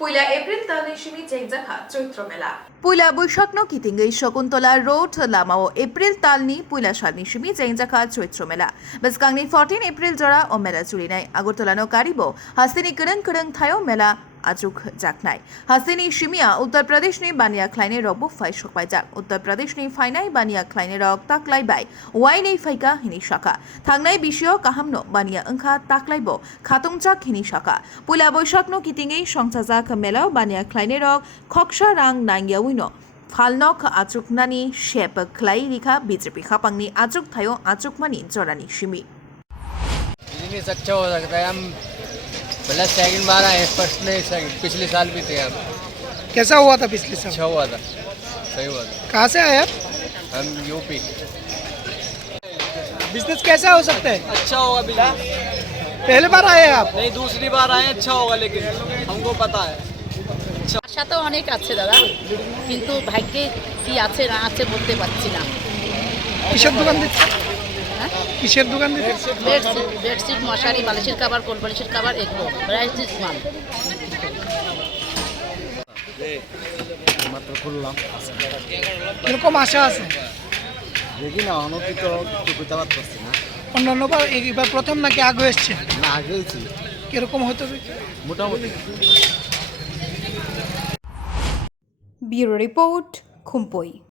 পয়লা April তালে শিমি চেংজাখা চৈত্র মেলা পয়লা বৈশাখনো কিতিঙ্গৈ Shakuntala road লামাও April তালনি পয়লা সালনি শিমি চেংজাখা চৈত্র মেলা বেসকাংনি 14 এপ্রিল জরা ও মেলা চুরিনাই আগরতলানো কারিবো হাসিনি করং করং থাयो মেলা आजुक जाकनाय हासिनी शिमिया उत्तर प्रदेश ने बानिया ख्लाइने रब फाइ सकबायजाक उत्तर प्रदेश ने फाइनाय बानिया ख्लाइने रक ताकलायबाय वाइनै फाइका हिनि शाखा थांनाय बिषय काहामनो बानिया ओंखा ताकलायबो खातंजाक हिनि शाखा पयला बैसाखनो कितिङै संसाजाक मेलाव बानिया ख्लाइने रक खक्सा रां नांगियाविनो फालनक आचुकनानि शेप ख्लाइ रिखा बीजेपी खापांनि आचुक थायो आचुकमानि जरानि शिमि बिजनेस अच्छा हो सकता है। हम पहले सेकंड बार आए, फर्स्ट नहीं सेकंड, पिछले साल भी थे हम। कैसा हुआ था पिछले साल? अच्छा हुआ था, सही हुआ था। कहाँ से आए आप? हम यूपी। बिजनेस कैसा हो सकता है? अच्छा होगा बिजनेस। पहले बार आए आप? नहीं, दूसरी बार आए, अच्छा होगा, लेकिन हमको पता है। আশা তো অনেক আছে দাদা, কিন্তু ভাগ্যে কি আছে না আছে বলতে পারছি না। কিসের দোকান দিচ্ছে? হ্যাঁ, কিসের দোকান দিচ্ছে? বেডশিট, মশারি, বালিশের কভার, কোল বালিশের কভার, এগুলো ব্রাইসিস মাল। মাত্র খুললাম, কিরকম আশা আছে? দেখি না অনতি তো কিছু বুঝতে পারছি না। অন্যান্য বার এবার প্রথম নাকি আগে এসছে? না আগেই ছিল কিরকম হতে হবে? মোটামুটি। Bureau report খুমপই।